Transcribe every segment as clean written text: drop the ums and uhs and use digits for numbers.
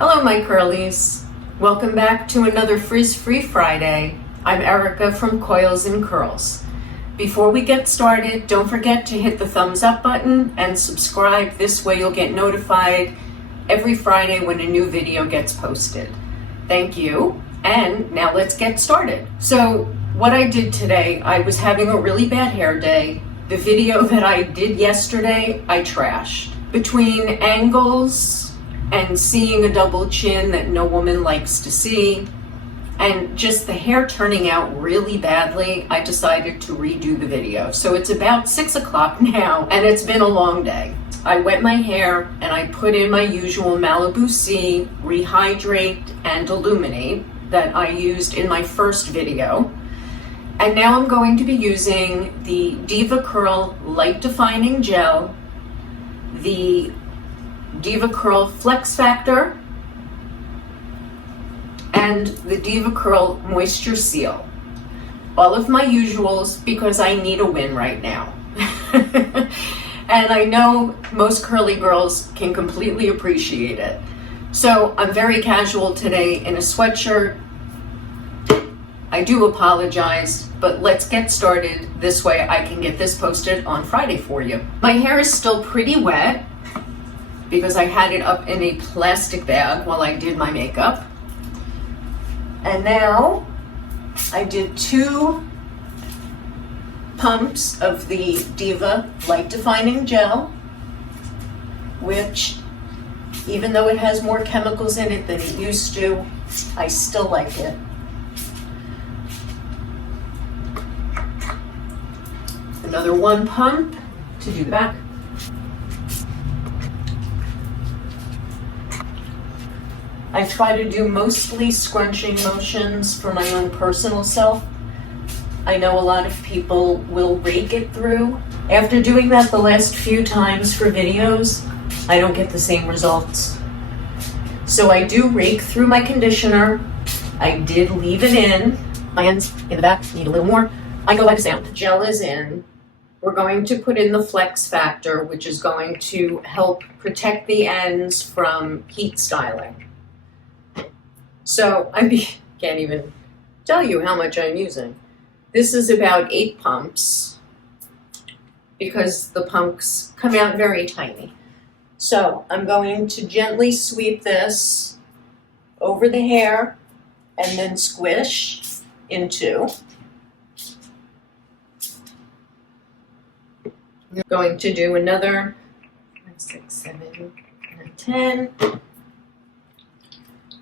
Hello my curlies. Welcome back to another Frizz-Free Friday. I'm Erica from Coils and Curls. Before we get started, don't forget to hit the thumbs up button and subscribe. This way you'll get notified every Friday when a new video gets posted. Thank you. And now let's get started. So what I did today, I was having a really bad hair day. The video that I did yesterday, I trashed. Between angles and seeing a double chin that no woman likes to see, and just the hair turning out really badly, I decided to redo the video. So it's about 6 o'clock now, and it's been a long day. I wet my hair, and I put in my usual Malibu C Rehydrate and Illuminate that I used in my first video. And now I'm going to be using the Diva Curl Light Defining Gel, the Diva Curl Flex Factor, and the Diva Curl Moisture Seal. All of my usuals because I need a win right now. And I know most curly girls can completely appreciate it. So I'm very casual today in a sweatshirt. I do apologize, but let's get started. This way I can get this posted on Friday for you. My hair is still pretty wet because I had it up in a plastic bag while I did my makeup. And now I did 2 pumps of the Diva Light Defining Gel, which, even though it has more chemicals in it than it used to, I still like it. Another 1 pump to do the back. I try to do mostly scrunching motions for my own personal self. I know a lot of people will rake it through. After doing that the last few times for videos, I don't get the same results. So I do rake through my conditioner. I did leave it in. My ends in the back need a little more. I go by the sound. Gel is in. We're going to put in the Flex Factor, which is going to help protect the ends from heat styling. So I can't even tell you how much I'm using. This is about 8 pumps because the pumps come out very tiny. So I'm going to gently sweep this over the hair and then squish into. I'm going to do another 5, 6, 7, 8, 9, 10.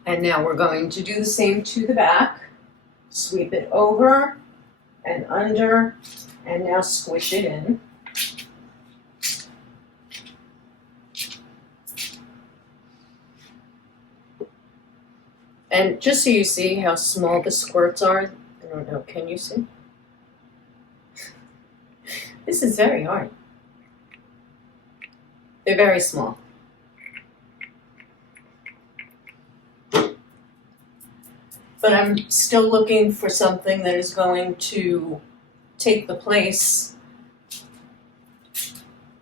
And now we're going to do the same to the back. Sweep it over and under, and now squish it in. And just so you see how small the squirts are, I don't know, can you see? This is very hard. They're very small. But I'm still looking for something that is going to take the place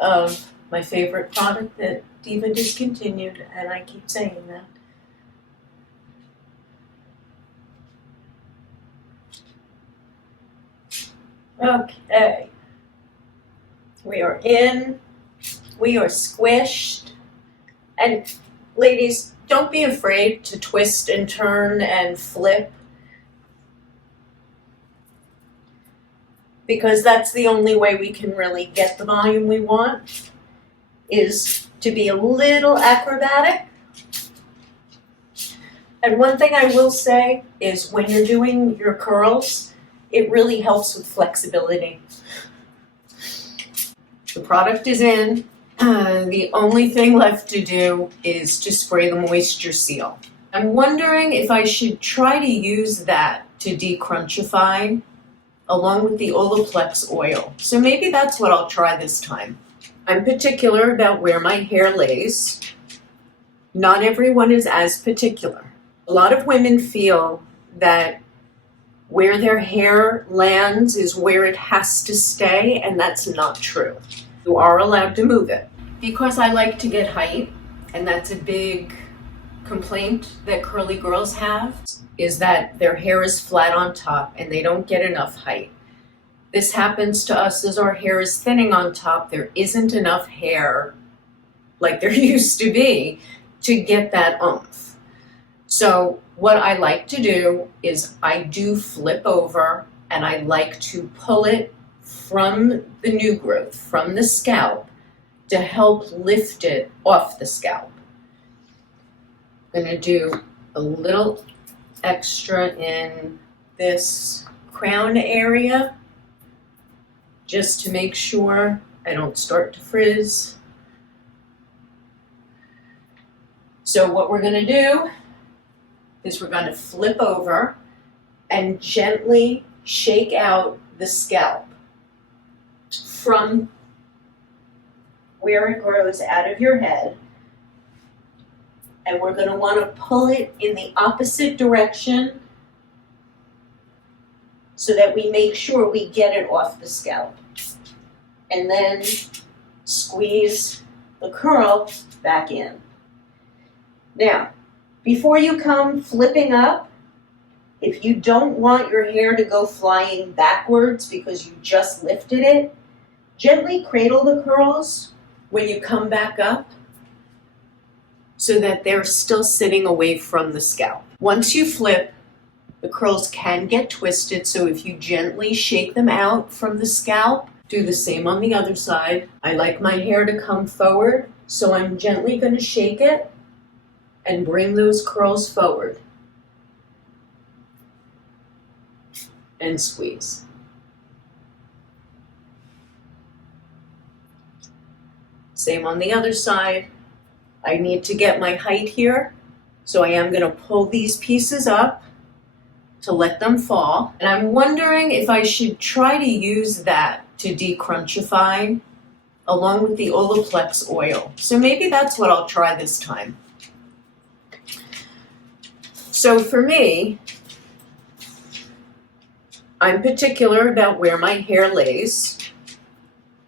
of my favorite product that Diva discontinued, and I keep saying that. Okay. We are in. We are squished. And ladies, don't be afraid to twist and turn and flip, because that's the only way we can really get the volume we want, is to be a little acrobatic. And one thing I will say is when you're doing your curls, it really helps with flexibility. The product is in. The only thing left to do is to spray the moisture seal. I'm wondering if I should try to use that to decrunchify along with the Olaplex oil. So maybe that's what I'll try this time. I'm particular about where my hair lays. Not everyone is as particular. A lot of women feel that where their hair lands is where it has to stay, and that's not true. You are allowed to move it. Because I like to get height, and that's a big complaint that curly girls have is that their hair is flat on top and they don't get enough height. This happens to us as our hair is thinning on top. There isn't enough hair like there used to be to get that oomph. So what I like to do is I do flip over and I like to pull it from the new growth, from the scalp, to help lift it off the scalp. I'm going to do a little extra in this crown area just to make sure I don't start to frizz. So what we're going to do is we're going to flip over and gently shake out the scalp from where it grows out of your head. And we're going to want to pull it in the opposite direction so that we make sure we get it off the scalp. And then squeeze the curl back in. Now, before you come flipping up, if you don't want your hair to go flying backwards because you just lifted it, gently cradle the curls when you come back up so that they're still sitting away from the scalp. Once you flip, the curls can get twisted, so if you gently shake them out from the scalp, do the same on the other side. I like my hair to come forward, so I'm gently going to shake it and bring those curls forward and squeeze. Same on the other side. I need to get my height here, so I am going to pull these pieces up to let them fall. And I'm wondering if I should try to use that to decrunchify along with the Olaplex oil. So maybe that's what I'll try this time. So for me, I'm particular about where my hair lays.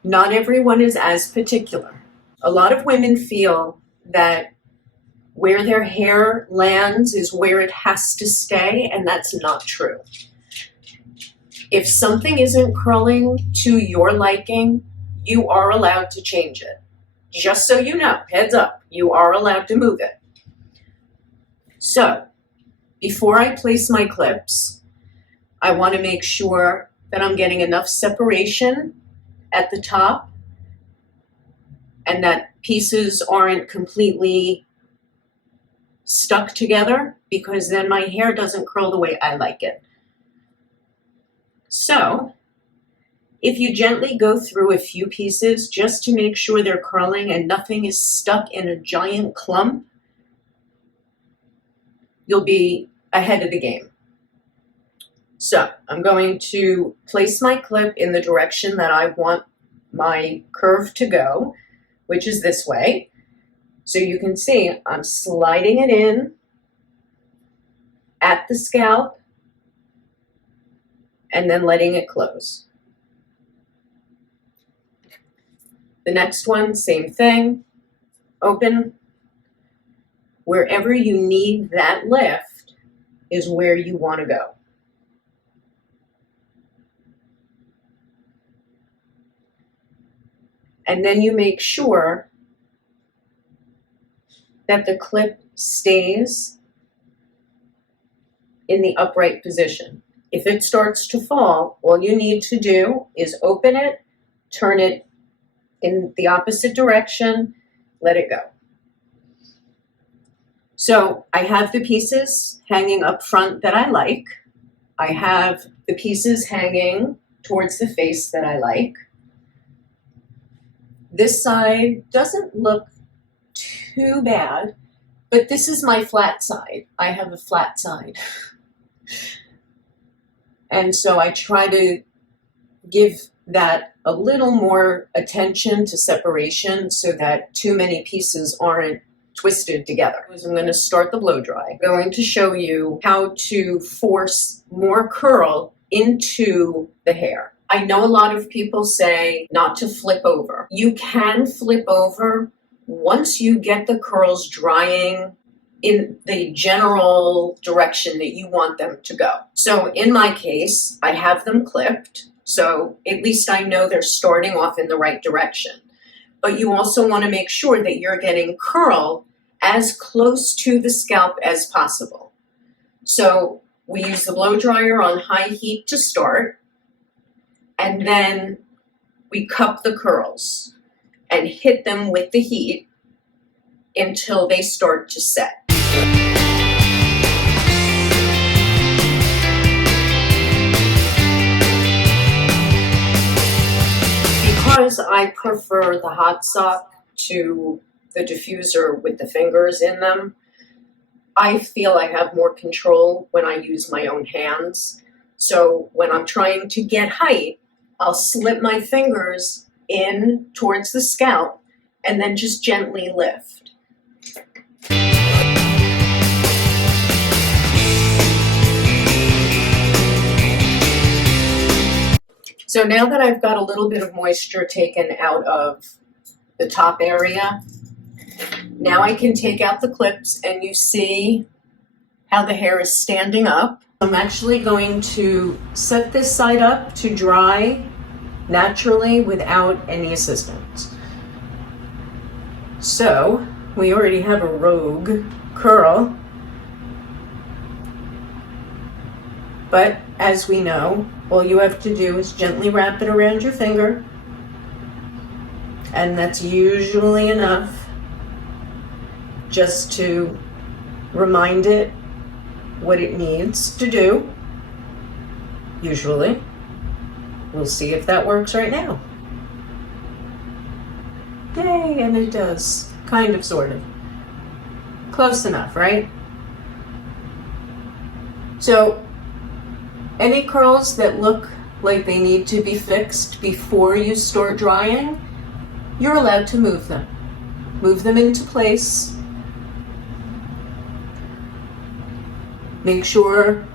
Not everyone is as particular. A lot of women feel that where their hair lands is where it has to stay, and that's not true. If something isn't curling to your liking, you are allowed to change it. Just so you know, heads up, you are allowed to move it. So, before I place my clips, I want to make sure that I'm getting enough separation at the top and that pieces aren't completely stuck together, because then my hair doesn't curl the way I like it. So, if you gently go through a few pieces just to make sure they're curling and nothing is stuck in a giant clump, you'll be ahead of the game. So, I'm going to place my clip in the direction that I want my curve to go, which is this way. So you can see I'm sliding it in at the scalp and then letting it close. The next one, same thing, open. Wherever you need that lift is where you want to go. And then you make sure that the clip stays in the upright position. If it starts to fall, all you need to do is open it, turn it in the opposite direction, let it go. So I have the pieces hanging up front that I like. I have the pieces hanging towards the face that I like. This side doesn't look too bad, but this is my flat side. I have a flat side. And so I try to give that a little more attention to separation so that too many pieces aren't twisted together. I'm going to start the blow dry. I'm going to show you how to force more curl into the hair. I know a lot of people say not to flip over. You can flip over once you get the curls drying in the general direction that you want them to go. So in my case, I have them clipped, so at least I know they're starting off in the right direction. But you also want to make sure that you're getting curl as close to the scalp as possible. So we use the blow dryer on high heat to start, and then we cup the curls and hit them with the heat until they start to set. Because I prefer the hot sock to the diffuser with the fingers in them, I feel I have more control when I use my own hands. So when I'm trying to get height, I'll slip my fingers in towards the scalp and then just gently lift. So now that I've got a little bit of moisture taken out of the top area, now I can take out the clips and you see how the hair is standing up. I'm actually going to set this side up to dry naturally without any assistance. So we already have a rogue curl, but as we know, all you have to do is gently wrap it around your finger, and that's usually enough just to remind it what it needs to do, usually. We'll see if that works right now. Yay, and it does. Kind of, sort of. Close enough, right? So, any curls that look like they need to be fixed before you start drying, you're allowed to move them. Move them into place. Make sure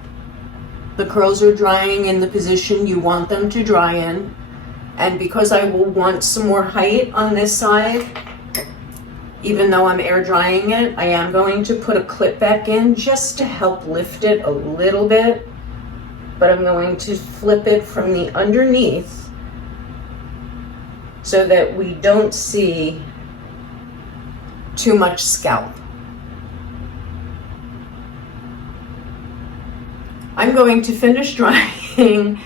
the curls are drying in the position you want them to dry in. And because I will want some more height on this side, even though I'm air drying it, I am going to put a clip back in just to help lift it a little bit. But I'm going to flip it from the underneath so that we don't see too much scalp. I'm going to finish drying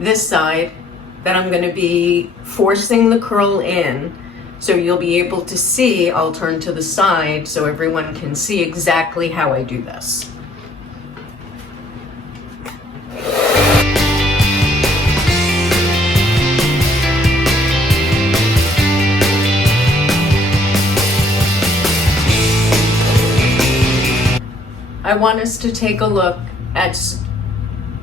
this side, then I'm going to be forcing the curl in, so you'll be able to see. I'll turn to the side so everyone can see exactly how I do this. I want us to take a look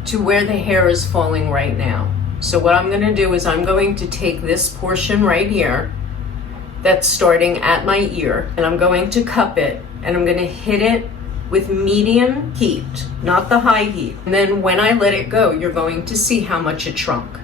to where the hair is falling right now. So what I'm going to do is I'm going to take this portion right here that's starting at my ear, and I'm going to cup it, and I'm going to hit it with medium heat, not the high heat. And then when I let it go, you're going to see how much it shrunk.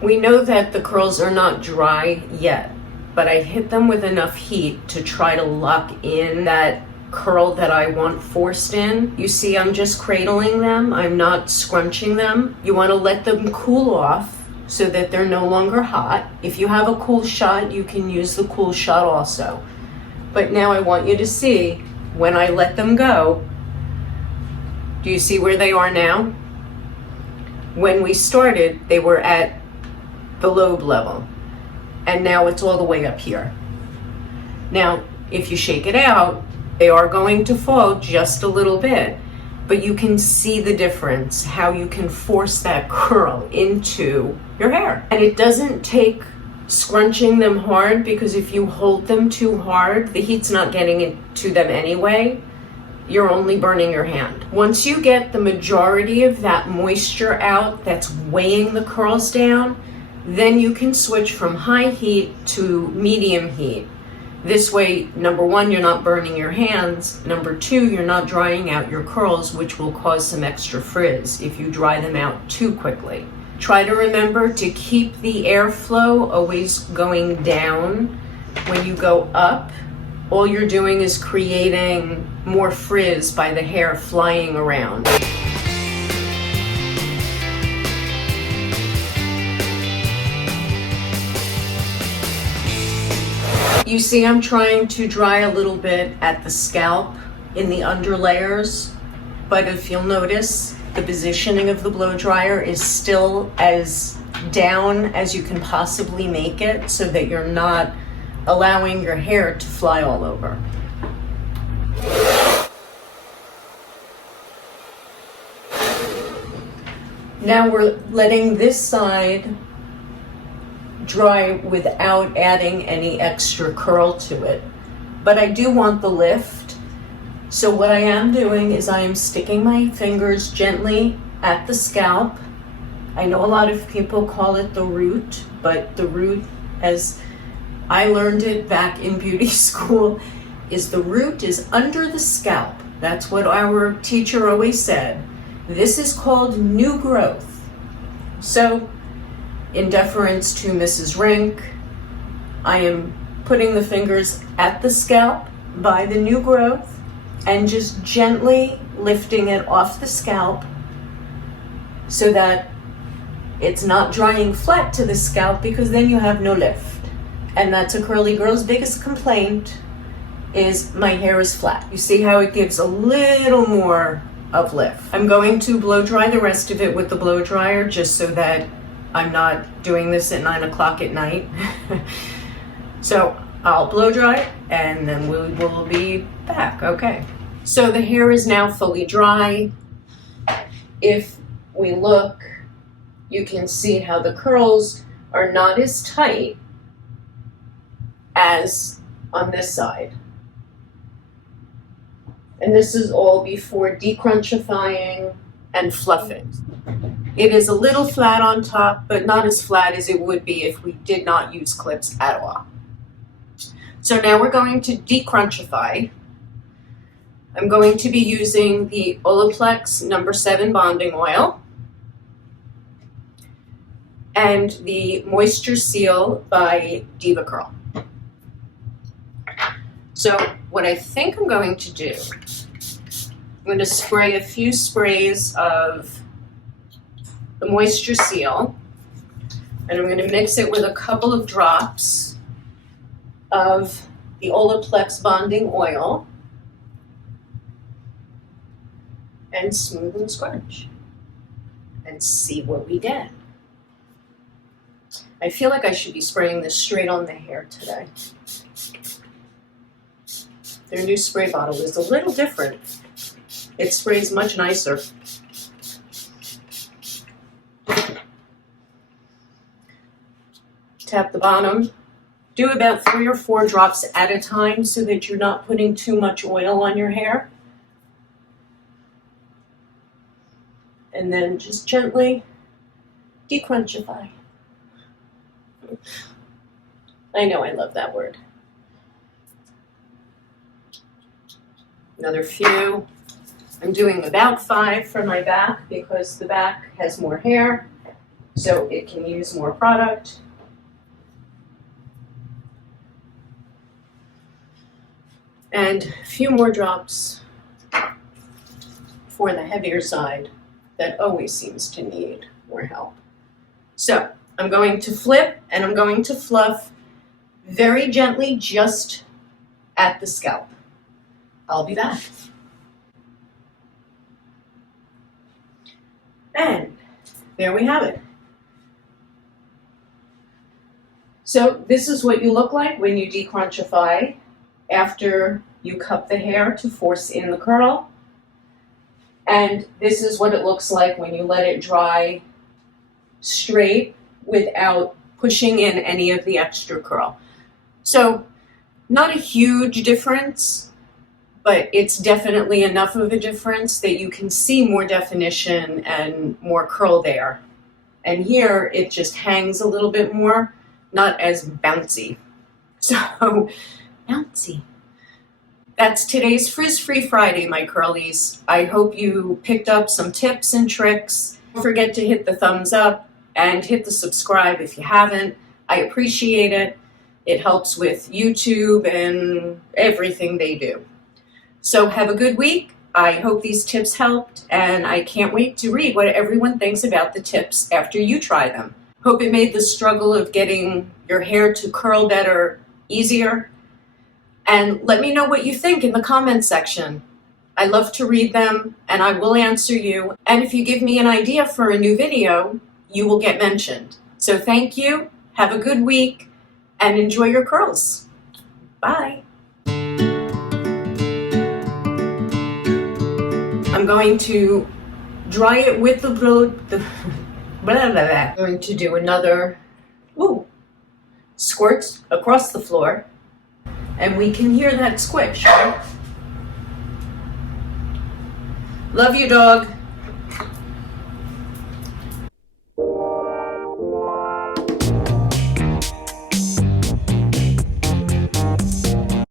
We know that the curls are not dry yet, but I hit them with enough heat to try to lock in that curl that I want forced in. You see, I'm just cradling them. I'm not scrunching them. You want to let them cool off so that they're no longer hot. If you have a cool shot, you can use the cool shot also. But now I want you to see when I let them go. Do you see where they are now? When we started, they were at the lobe level, and now it's all the way up here. Now, if you shake it out, they are going to fall just a little bit, but you can see the difference, how you can force that curl into your hair. And it doesn't take scrunching them hard, because if you hold them too hard, the heat's not getting into them anyway. You're only burning your hand. Once you get the majority of that moisture out that's weighing the curls down, then you can switch from high heat to medium heat. This way, number one, you're not burning your hands. Number two, you're not drying out your curls, which will cause some extra frizz if you dry them out too quickly. Try to remember to keep the airflow always going down. When you go up, all you're doing is creating more frizz by the hair flying around. You see, I'm trying to dry a little bit at the scalp in the under layers, but if you'll notice, the positioning of the blow dryer is still as down as you can possibly make it so that you're not allowing your hair to fly all over. Now we're letting this side dry without adding any extra curl to it. But I do want the lift. So what I am doing is I am sticking my fingers gently at the scalp. I know a lot of people call it the root, but the root, as I learned it back in beauty school, is the root is under the scalp. That's what our teacher always said. This is called new growth. So, in deference to Mrs. Rink, I am putting the fingers at the scalp by the new growth and just gently lifting it off the scalp so that it's not drying flat to the scalp, because then you have no lift. And that's a curly girl's biggest complaint, is my hair is flat. You see how it gives a little more of lift. I'm going to blow dry the rest of it with the blow dryer just so that I'm not doing this at 9 o'clock at night. So I'll blow dry it and then we'll be back. Okay. So the hair is now fully dry. If we look, you can see how the curls are not as tight as on this side. And this is all before decrunchifying and fluffing. It is a little flat on top, but not as flat as it would be if we did not use clips at all. So now we're going to decrunchify. I'm going to be using the Olaplex No. 7 bonding oil and the Moisture Seal by Diva Curl. So what I think I'm going to do, I'm going to spray a few sprays of the Moisture Seal, and I'm going to mix it with a couple of drops of the Olaplex bonding oil and smooth and scrunch and see what we get. I feel like I should be spraying this straight on the hair today. Their new spray bottle is a little different. It sprays much nicer. Tap the bottom. Do about 3 or 4 drops at a time so that you're not putting too much oil on your hair. And then just gently decrunchify. I know I love that word. Another few. I'm doing about 5 for my back because the back has more hair, so it can use more product. And a few more drops for the heavier side that always seems to need more help. So I'm going to flip and I'm going to fluff very gently just at the scalp. I'll be back. And there we have it. So this is what you look like when you decrunchify after you cup the hair to force in the curl. And this is what it looks like when you let it dry straight without pushing in any of the extra curl. So not a huge difference, but it's definitely enough of a difference that you can see more definition and more curl there. And here it just hangs a little bit more, not as bouncy. So, bouncy. That's today's Frizz-Free Friday, my curlies. I hope you picked up some tips and tricks. Don't forget to hit the thumbs up, and hit the subscribe if you haven't. I appreciate it. It helps with YouTube and everything they do. So have a good week. I hope these tips helped, and I can't wait to read what everyone thinks about the tips after you try them. Hope it made the struggle of getting your hair to curl better easier. And let me know what you think in the comments section. I love to read them, and I will answer you. And if you give me an idea for a new video, you will get mentioned. So thank you, have a good week, and enjoy your curls. Bye. I'm going to dry it with the blah, blah, blah. I'm going to do another squirt across the floor, and we can hear that squish, right? Love you, dog.